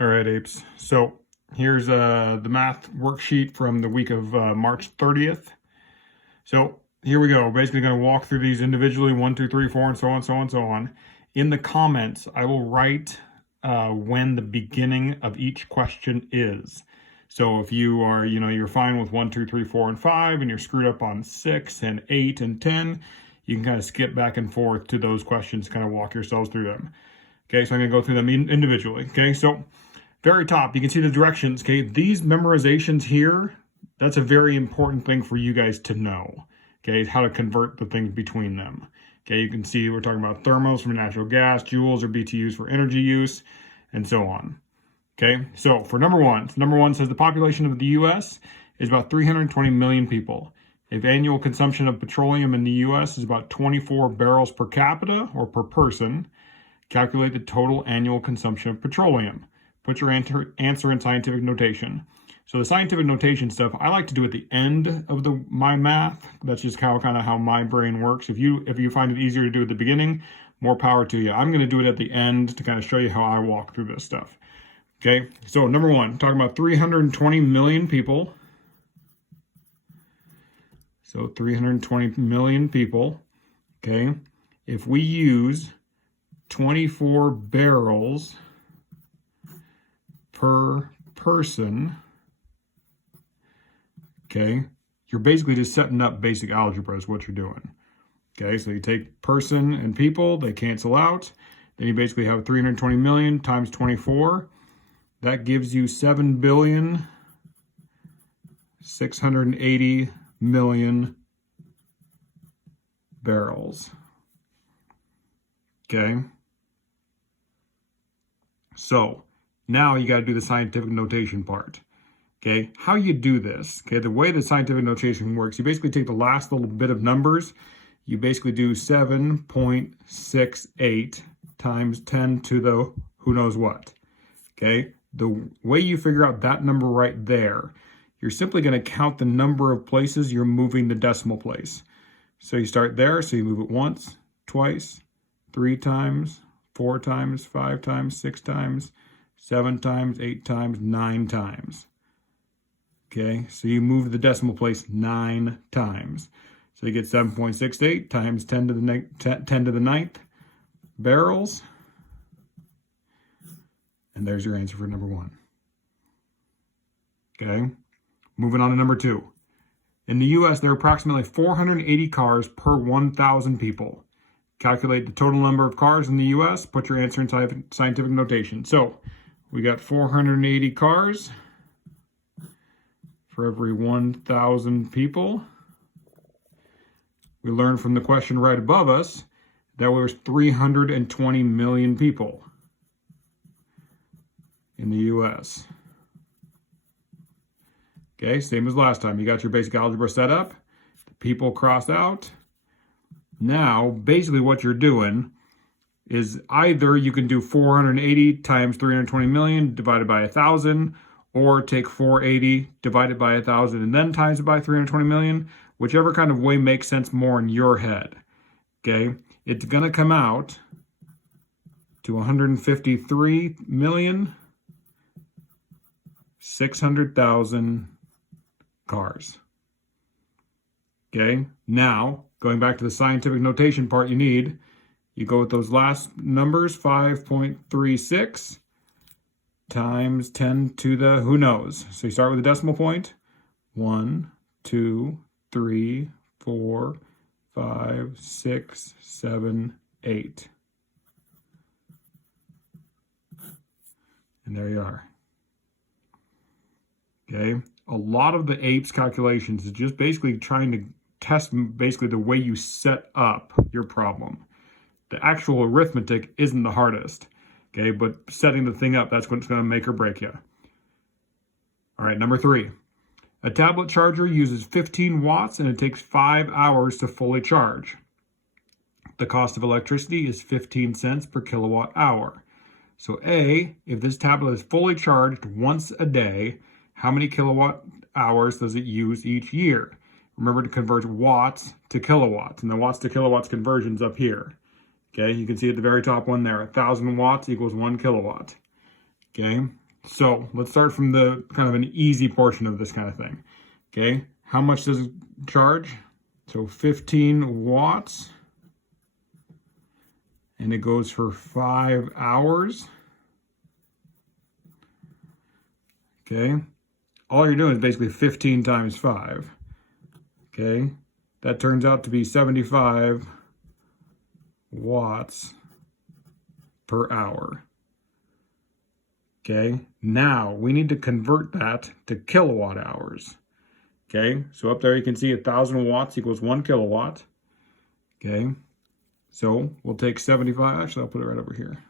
All right, apes. So here's the math worksheet from the week of March 30th. So here we go. Basically going to walk through these individually, 1, 2, 3, 4, and so on, so on, so on. In the comments, I will write when the beginning of each question is. So if you are, you're fine with 1, 2, 3, 4, and 5, and you're screwed up on 6 and 8 and 10, you can kind of skip back and forth to those questions, kind of walk yourselves through them. Okay, so I'm going to go through them individually. Okay, so very top, you can see the directions. Okay, these memorizations here, that's a very important thing for you guys to know. Okay, how to convert the things between them. Okay, you can see we're talking about thermals from natural gas, joules or BTUs for energy use, and so on. Okay, so for number one says the population of the U.S. is about 320 million people. If annual consumption of petroleum in the U.S. is about 24 barrels per capita or per person, calculate the total annual consumption of petroleum. Put your answer in scientific notation. So the scientific notation stuff I like to do at the end of my math. That's just how my brain works. If you find it easier to do at the beginning, more power to you. I'm going to do it at the end to kind of show you how I walk through this stuff. Okay, so number one, talking about 320 million people. So 320 million people. Okay, if we use 24 barrels per person, okay, you're basically just setting up basic algebra is what you're doing. Okay, so you take person and people, they cancel out. Then you basically have 320 million times 24. That gives you 7,680,000,000 barrels. Okay. So now you got to do the scientific notation part. Okay, how you do this? Okay, the way the scientific notation works, you basically take the last little bit of numbers. You basically do 7.68 times 10 to the who knows what. Okay, the way you figure out that number right there, you're simply going to count the number of places you're moving the decimal place. So you start there, so you move it once, twice, 3 times, 4 times, 5 times, 6 times, 7 times, 8 times, 9 times. Okay, so you move the decimal place 9 times. So you get 7.68 times 10 to the 10 to the 9th barrels. And there's your answer for number one. Okay, moving on to number two. In the U.S., there are approximately 480 cars per 1,000 people. Calculate the total number of cars in the U.S. Put your answer in scientific notation. So we got 480 cars for every 1,000 people. We learned from the question right above us that there was 320 million people in the U.S. Okay, same as last time. You got your basic algebra set up. The people crossed out. Now, basically what you're doing is either you can do 480 times 320 million divided by 1,000, or take 480 divided by 1,000 and then times it by 320 million, whichever kind of way makes sense more in your head. Okay, it's going to come out to 153,600,000 cars. Okay, now going back to the scientific notation part you go with those last numbers, 5.36 times 10 to the who knows. So you start with a decimal point. 1, 2, 3, 4, 5, 6, 7, 8. And there you are. Okay, a lot of the apes calculations is just basically trying to test basically the way you set up your problem. The actual arithmetic isn't the hardest. Okay, but setting the thing up, that's what's going to make or break you. All right, number 3. A tablet charger uses 15 watts and it takes 5 hours to fully charge. The cost of electricity is 15 cents per kilowatt hour. So A, if this tablet is fully charged once a day, how many kilowatt hours does it use each year? Remember to convert watts to kilowatts, and the watts to kilowatts conversion's up here. Okay, you can see at the very top one there, 1,000 watts equals 1 kilowatt. Okay, So let's start from the kind of an easy portion of this kind of thing. Okay, how much does it charge? So 15 watts, and it goes for 5 hours. Okay, all you're doing is basically 15 times 5. Okay, that turns out to be 75 watts per hour. Okay, now we need to convert that to kilowatt hours. Okay, so up there you can see 1,000 watts equals 1 kilowatt. Okay, so we'll take 75, actually I'll put it right over here.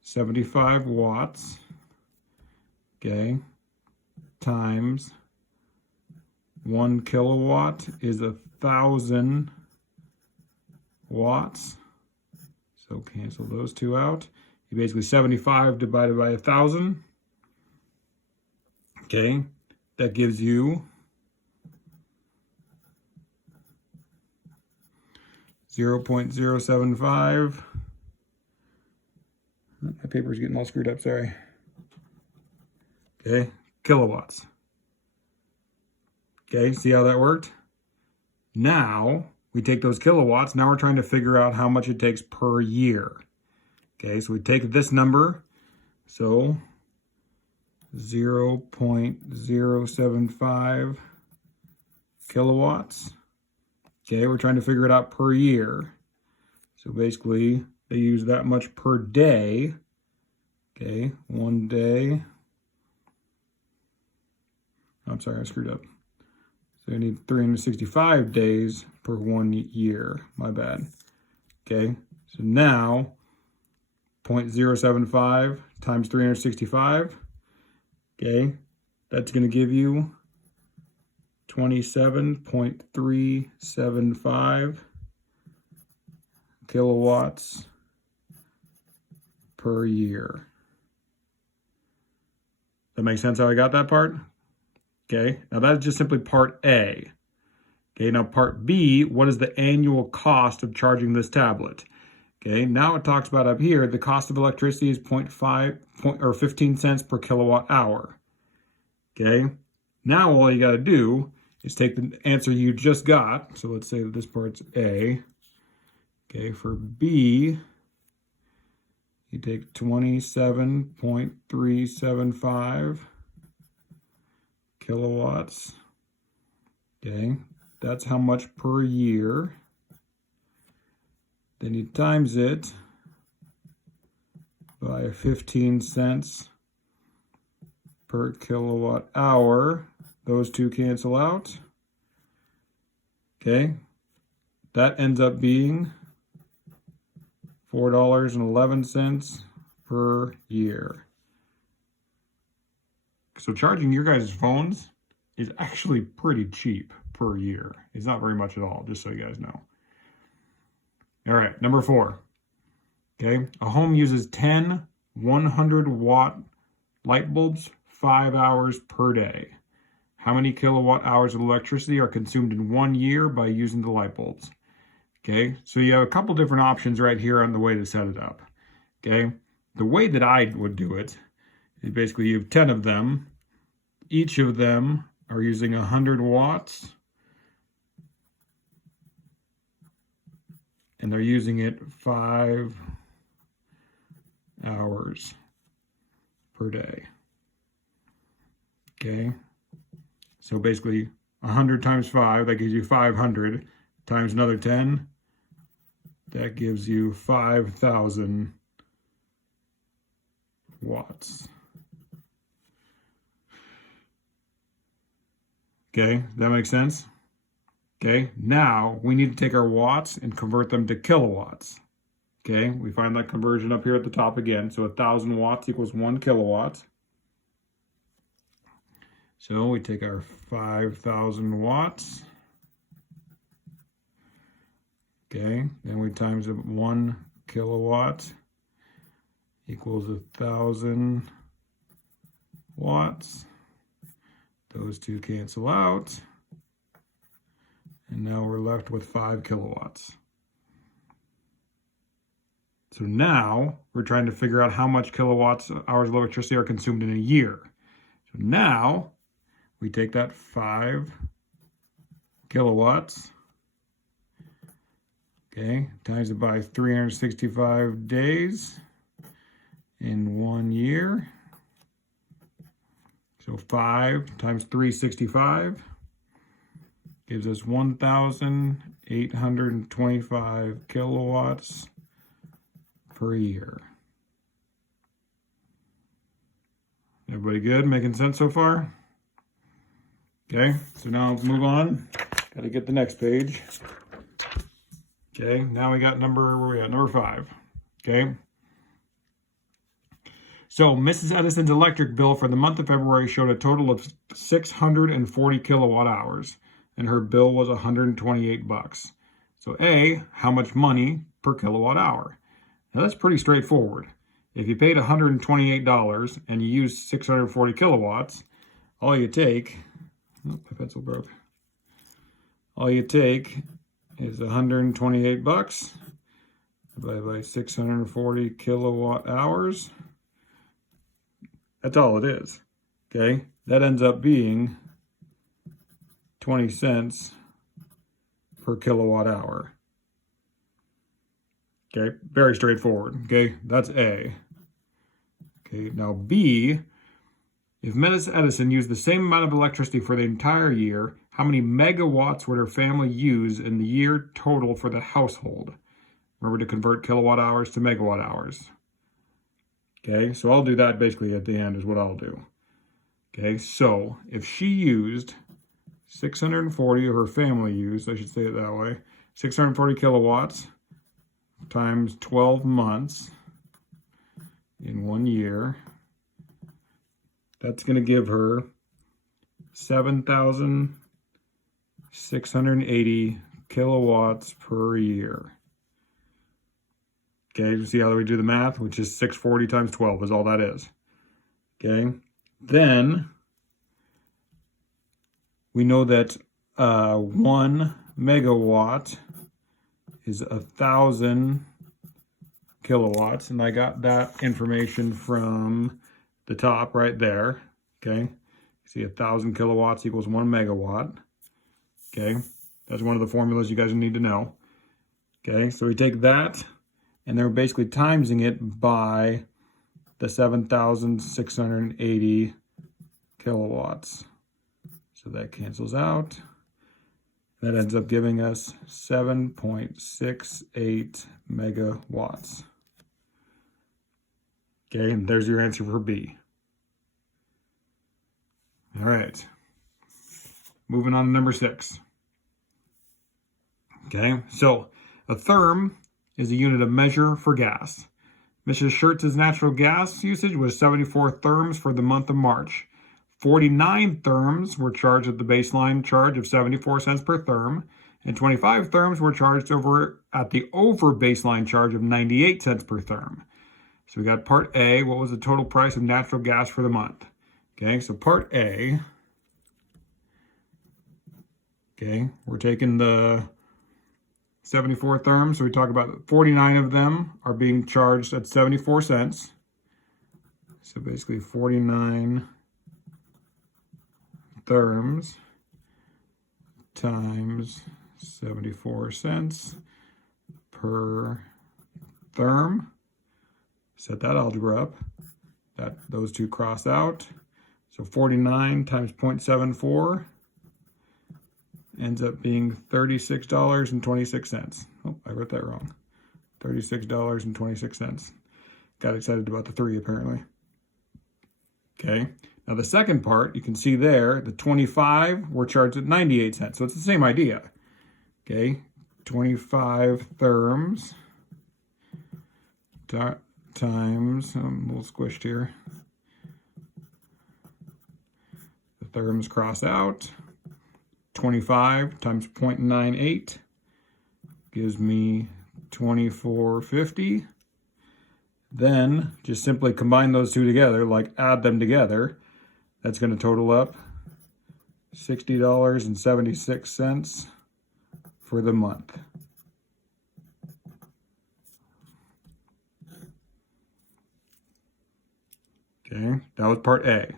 75 watts, okay, times 1 kilowatt is 1,000 watts. So cancel those two out. You basically 75 divided by 1,000. Okay, that gives you 0.075. My paper's getting all screwed up, sorry. Okay, kilowatts. Okay, see how that worked? Now, we take those kilowatts, now we're trying to figure out how much it takes per year. Okay, so we take this number, so 0.075 kilowatts. Okay, we're trying to figure it out per year. So basically, they use that much per day. Okay, 1 day. I'm sorry, I screwed up. So I need 365 days per 1 year. My bad. Okay, so now 0.075 times 365. Okay, that's going to give you 27.375 kilowatts per year. That makes sense how I got that part? Okay, now that's just simply part A. Okay, now part B, what is the annual cost of charging this tablet? Okay, now it talks about up here, the cost of electricity is 15 cents per kilowatt hour. Okay, now all you got to do is take the answer you just got. So let's say that this part's A. Okay, for B, you take 27.375 kilowatts. Okay, that's how much per year. Then you times it by 15 cents per kilowatt hour. Those two cancel out. Okay, that ends up being $4.11 per year. So charging your guys' phones is actually pretty cheap per year. It's not very much at all, just so you guys know. All right, number 4. Okay, a home uses 10 100-watt light bulbs 5 hours per day. How many kilowatt hours of electricity are consumed in 1 year by using the light bulbs? Okay, so you have a couple different options right here on the way to set it up. Okay, the way that I would do it is basically you have 10 of them. Each of them are using 100 watts. And they're using it 5 hours per day. Okay, so basically 100 times 5, that gives you 500, times another 10, that gives you 5,000 watts. Okay, that makes sense? Okay, now we need to take our watts and convert them to kilowatts. Okay, we find that conversion up here at the top again. So 1,000 watts equals 1 kilowatt. So we take our 5,000 watts. Okay, then we times it 1 kilowatt equals 1,000 watts. Those two cancel out. And now we're left with 5 kilowatts. So now we're trying to figure out how much kilowatts hours of electricity are consumed in a year. So now we take that 5 kilowatts, okay, times it by 365 days in 1 year. So 5 times 365 gives us 1,825 kilowatts per year. Everybody good? Making sense so far? Okay, so now let's move on. Got to get the next page. Okay, now we got number 5. Okay. So Mrs. Edison's electric bill for the month of February showed a total of 640 kilowatt hours, and her bill was $128. So A, how much money per kilowatt hour? Now that's pretty straightforward. If you paid $128 and you use 640 kilowatts, all you take, oh, my pencil broke. All you take is $128 divided by 640 kilowatt hours. That's all it is, okay? That ends up being 20 cents per kilowatt hour. Okay, very straightforward, okay? That's A. Okay, now B, if Mrs. Edison used the same amount of electricity for the entire year, how many megawatts would her family use in the year total for the household? Remember to convert kilowatt hours to megawatt hours. Okay, so I'll do that basically at the end is what I'll do. Okay, so if she used 640, or her family used, I should say it that way, 640 kilowatts times 12 months in 1 year, that's going to give her 7,680 kilowatts per year. Okay, you see how we do the math, which is 640 times 12 is all that is. Okay, then we know that 1 megawatt is 1,000 kilowatts, and I got that information from the top right there. Okay, see 1,000 kilowatts equals 1 megawatt. Okay, that's one of the formulas you guys need to know. Okay, so we take that, and they're basically timesing it by the 7,680 kilowatts. So that cancels out. That ends up giving us 7.68 megawatts. Okay, and there's your answer for B. All right. Moving on to number 6. Okay, so a therm is a unit of measure for gas. Mrs. Schertz's natural gas usage was 74 therms for the month of March. 49 therms were charged at the baseline charge of 74 cents per therm, and 25 therms were charged over at the over baseline charge of 98 cents per therm. So we got part A, what was the total price of natural gas for the month? Okay, so part A, okay, we're taking the 74 therms, so we talk about 49 of them are being charged at 74 cents. So basically 49 therms times 74 cents per therm. Set that algebra up. Those two cross out. So 49 times 0.74 ends up being $36.26. Oh, I wrote that wrong. $36.26. Got excited about the 3 apparently. Okay, now the second part, you can see there, the 25 were charged at 98 cents. So it's the same idea. Okay, 25 therms times, I'm a little squished here. The therms cross out. 25 times 0.98 gives me 2450. Then just simply combine those two together, like add them together. That's going to total up $60.76 for the month. Okay, that was part A.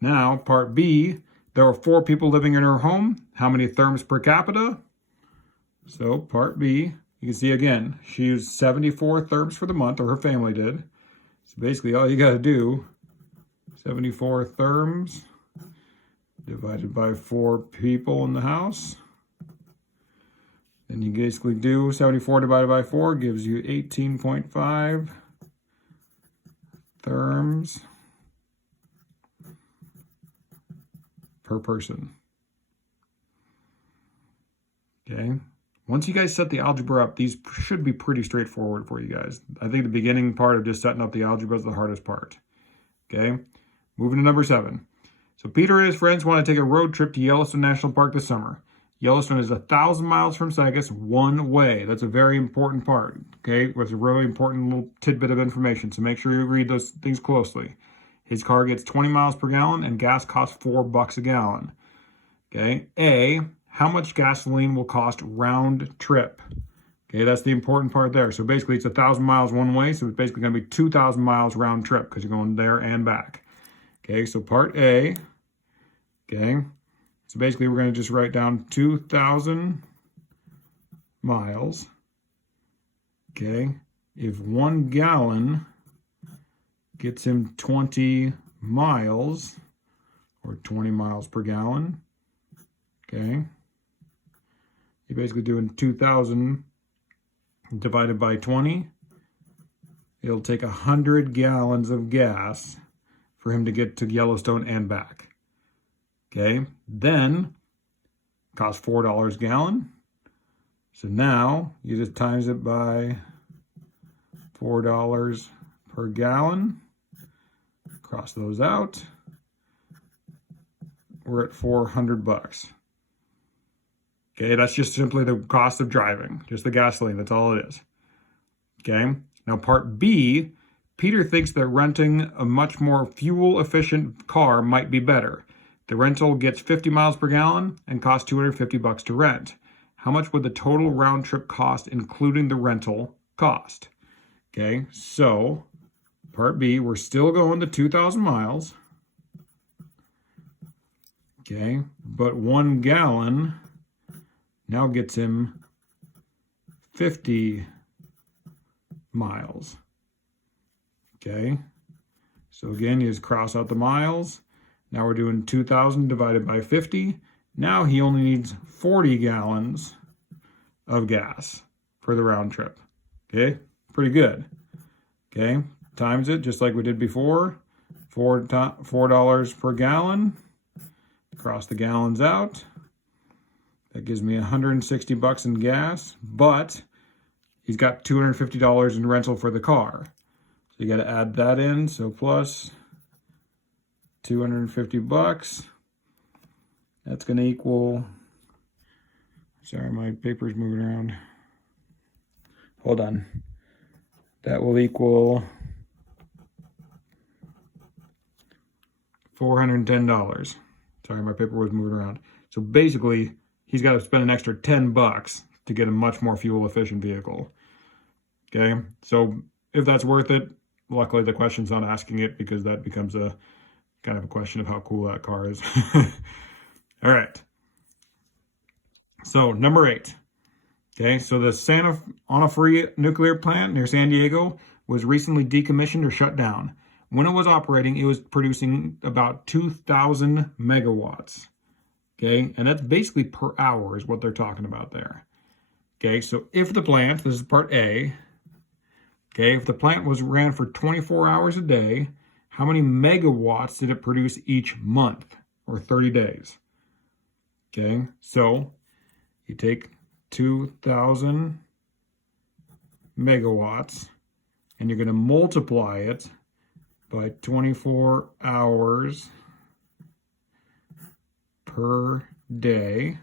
Now, part B, there were 4 people living in her home. How many therms per capita? So, part B, you can see again, she used 74 therms for the month, or her family did. So basically, all you got to do, 74 therms divided by 4 people in the house. Then you basically do 74 divided by 4 gives you 18.5 therms per person. Okay. Once you guys set the algebra up, these should be pretty straightforward for you guys. I think the beginning part of just setting up the algebra is the hardest part. Okay. Moving to number 7. So Peter and his friends want to take a road trip to Yellowstone National Park this summer. Yellowstone is 1,000 miles from Saugus one way. That's a very important part. Okay. It's a really important little tidbit of information. So make sure you read those things closely. His car gets 20 miles per gallon and gas costs $4 a gallon. Okay. A, how much gasoline will cost round trip? Okay, that's the important part there. So basically it's 1,000 miles one way, so it's basically going to be 2,000 miles round trip because you're going there and back. Okay, so part A. Okay, so basically we're going to just write down 2,000 miles. Okay, if 1 gallon gets him 20 miles, or 20 miles per gallon, okay, you're basically doing 2,000 divided by 20. It'll take 100 gallons of gas for him to get to Yellowstone and back. Okay, then costs $4 a gallon. So now you just times it by $4 per gallon. Cross those out. We're at $400. Okay, that's just simply the cost of driving, just the gasoline, that's all it is. Okay, now part B, Peter thinks that renting a much more fuel-efficient car might be better. The rental gets 50 miles per gallon and costs $250 to rent. How much would the total round trip cost, including the rental cost? Okay, so part B, we're still going to 2,000 miles. Okay, but 1 gallon now gets him 50 miles. Okay, so again, you just cross out the miles. Now we're doing 2,000 divided by 50. Now he only needs 40 gallons of gas for the round trip. Okay, pretty good. Okay, times it just like we did before. $4 per gallon. Cross the gallons out. That gives me $160 in gas, but he's got $250 in rental for the car. So you got to add that in. So plus $250. That's going to equal, sorry, my paper's moving around. Hold on. That will equal $410. Sorry, my paper was moving around. So basically, he's got to spend an extra $10 to get a much more fuel efficient vehicle. Okay, so if that's worth it, luckily the question's not asking it because that becomes a kind of a question of how cool that car is. All right. So number 8. Okay, so the Santa Onofre nuclear plant near San Diego was recently decommissioned or shut down. When it was operating, it was producing about 2,000 megawatts. Okay, and that's basically per hour is what they're talking about there. Okay, so if the plant, this is part A, okay, if the plant was ran for 24 hours a day, how many megawatts did it produce each month or 30 days? Okay, so you take 2,000 megawatts and you're going to multiply it by 24 hours per day.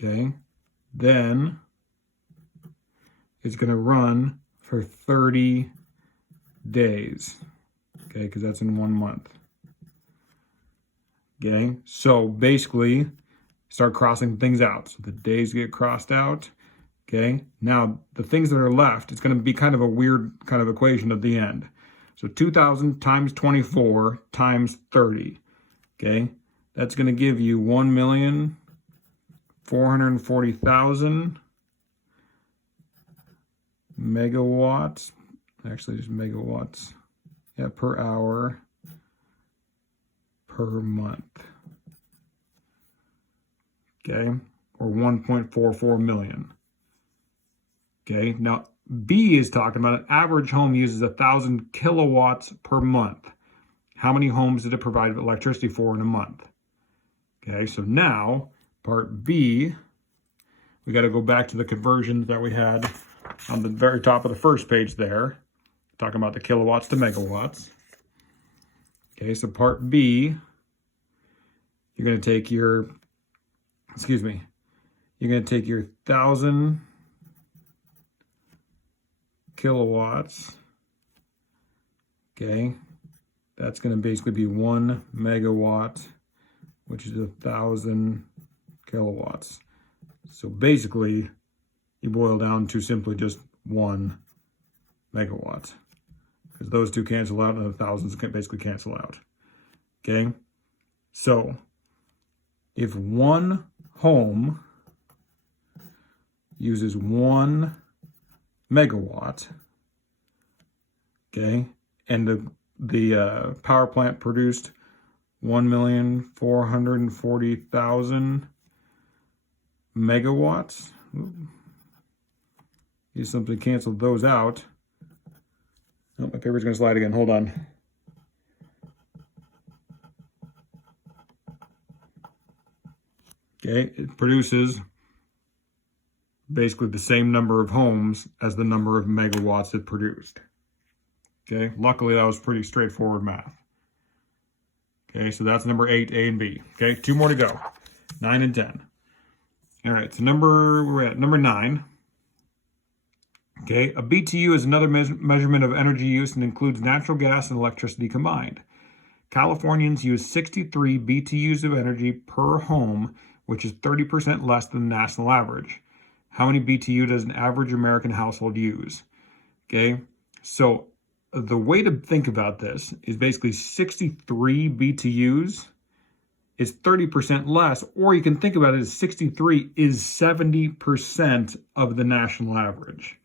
Okay, then it's going to run for 30 days. Okay, because that's in 1 month. Okay, so basically start crossing things out. So the days get crossed out. Okay, now the things that are left, it's going to be kind of a weird kind of equation at the end. So 2,000 times 24 times 30. Okay, that's going to give you 1,440,000 megawatts. Actually, just megawatts. Yeah, per hour per month. Okay, or 1.44 million. Okay, now B is talking about an average home uses 1,000 kilowatts per month. How many homes did it provide electricity for in a month? Okay, so now part B, we got to go back to the conversions that we had on the very top of the first page there, talking about the kilowatts to megawatts. Okay, so part B, you're going to take your, you're going to take your 1,000 kilowatts. Okay, that's going to basically be 1 megawatt, which is 1,000 kilowatts. So basically, you boil down to simply just 1 megawatt, because those two cancel out and the thousands can basically cancel out. Okay, so if one home uses 1 megawatt, okay, and the power plant produced 1,440,000 megawatts. You simply canceled those out. Oh, my paper's going to slide again. Hold on. Okay, it produces basically the same number of homes as the number of megawatts it produced. Okay, luckily that was pretty straightforward math. Okay, so that's number 8, A and B. Okay, 2 more to go, 9 and 10. All right, so we're at number 9. Okay, a BTU is another measurement of energy use and includes natural gas and electricity combined. Californians use 63 BTUs of energy per home, which is 30% less than the national average. How many BTU does an average American household use? Okay, so the way to think about this is basically 63 BTUs is 30% less, or you can think about it as 63 is 70% of the national average.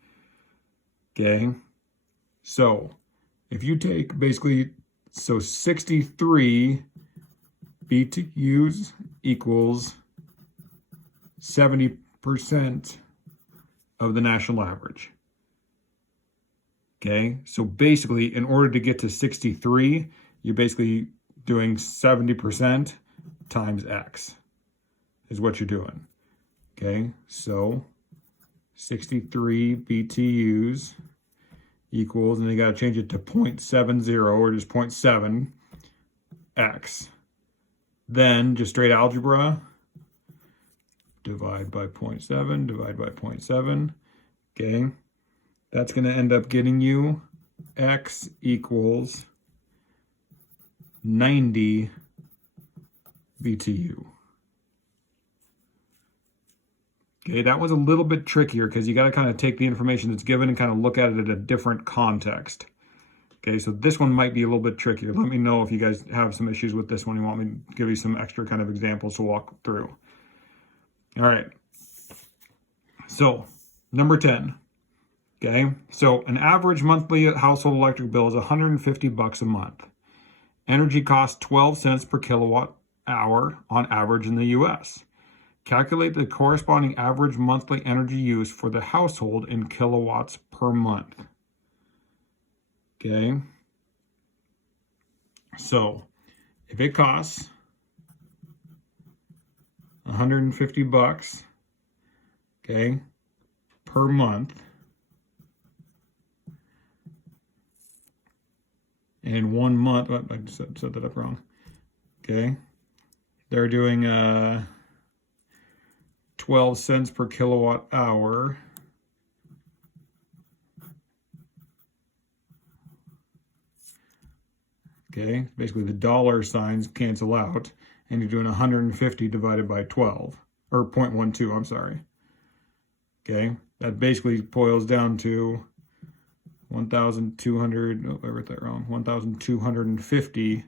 Okay, so if you take basically, so 63 BTUs equals 70% of the national average. Okay, so basically, in order to get to 63, you're basically doing 70% times X is what you're doing. Okay, so 63 BTUs equals, and you got to change it to 0.70 or just 0.7 X. Then just straight algebra, divide by 0.7, divide by 0.7. Okay, that's going to end up getting you X equals 90 BTU. Okay, that was a little bit trickier because you got to kind of take the information that's given and kind of look at it in a different context. Okay, so this one might be a little bit trickier. Let me know if you guys have some issues with this one. You want me to give you some extra kind of examples to walk through. All right, so number 10. Okay, so an average monthly household electric bill is $150 a month. Energy costs 12 cents per kilowatt hour on average in the U.S. Calculate the corresponding average monthly energy use for the household in kilowatts per month. Okay, so if it costs $150, okay, per month, and in 1 month, oh, I just set that up wrong. Okay, they're doing 12 cents per kilowatt hour. Okay, basically the dollar signs cancel out, and you're doing 150 divided by 12, or 0.12, I'm sorry. Okay, that basically boils down to 1,200, oh, I wrote that wrong, 1,250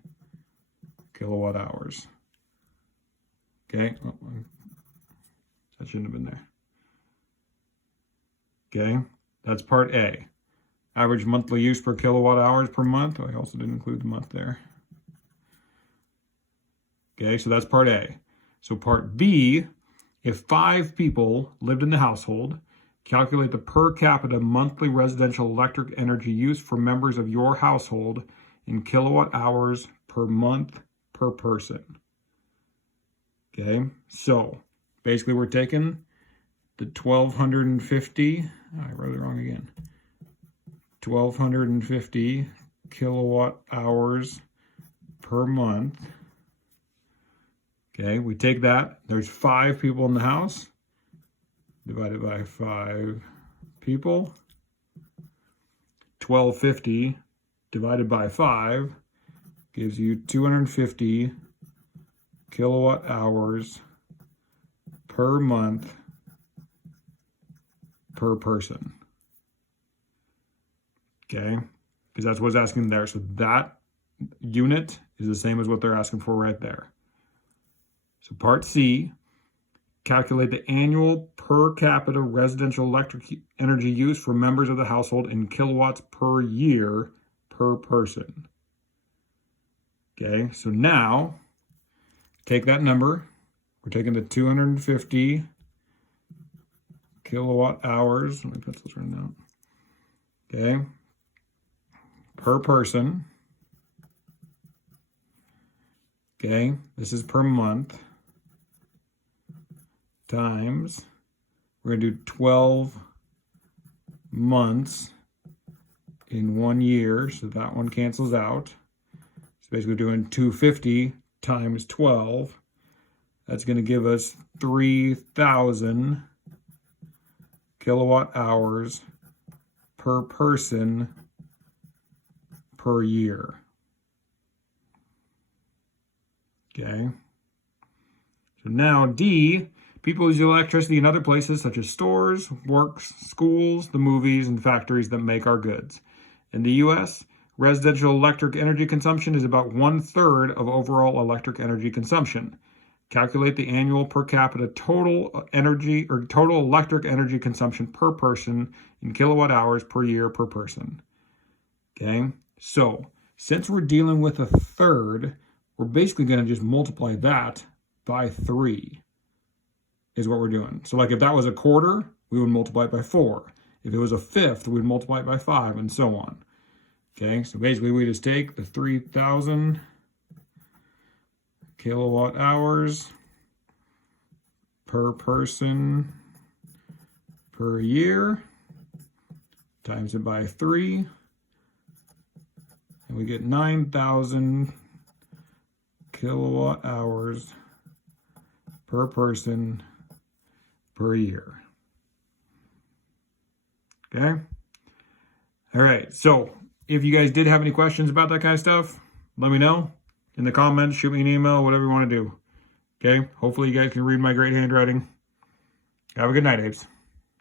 kilowatt hours. Okay, oh, that shouldn't have been there. Okay, that's part A. Average monthly use per kilowatt hours per month. Oh, I also didn't include the month there. Okay, so that's part A. So part B, if 5 people lived in the household, calculate the per capita monthly residential electric energy use for members of your household in kilowatt hours per month per person. Okay, so basically we're taking the 1,250, I wrote it wrong again, 1,250 kilowatt hours per month. Okay, we take that, there's 5 people in the house, divided by 5 people. 1,250 divided by 5 gives you 250 kilowatt hours per month per person. Okay, because that's what's asking there. So that unit is the same as what they're asking for right there. So part C, calculate the annual per capita residential electric energy use for members of the household in kilowatts per year per person. Okay, so now take that number. We're taking the 250 kilowatt hours. My pencil's running out. Okay, per person. Okay, this is per month. Times, we're going to do 12 months in 1 year, so that one cancels out. So basically doing 250 times 12. That's going to give us 3,000 kilowatt hours per person per year. Okay. So now D, people use electricity in other places such as stores, works, schools, the movies, and factories that make our goods. In the U.S., residential electric energy consumption is about 1/3 of overall electric energy consumption. Calculate the annual per capita total energy or total electric energy consumption per person in kilowatt hours per year per person. Okay, so since we're dealing with 1/3, we're basically going to just multiply that by 3 is what we're doing. So like if that was a quarter, we would multiply it by 4. If it was a fifth, we'd multiply it by 5 and so on. Okay, so basically we just take the 3,000 kilowatt hours per person per year, times it by 3, and we get 9,000 kilowatt hours per person per year. Okay? All right, so if you guys did have any questions about that kind of stuff, let me know in the comments, shoot me an email, whatever you want to do. Okay? Hopefully you guys can read my great handwriting. Have a good night, apes.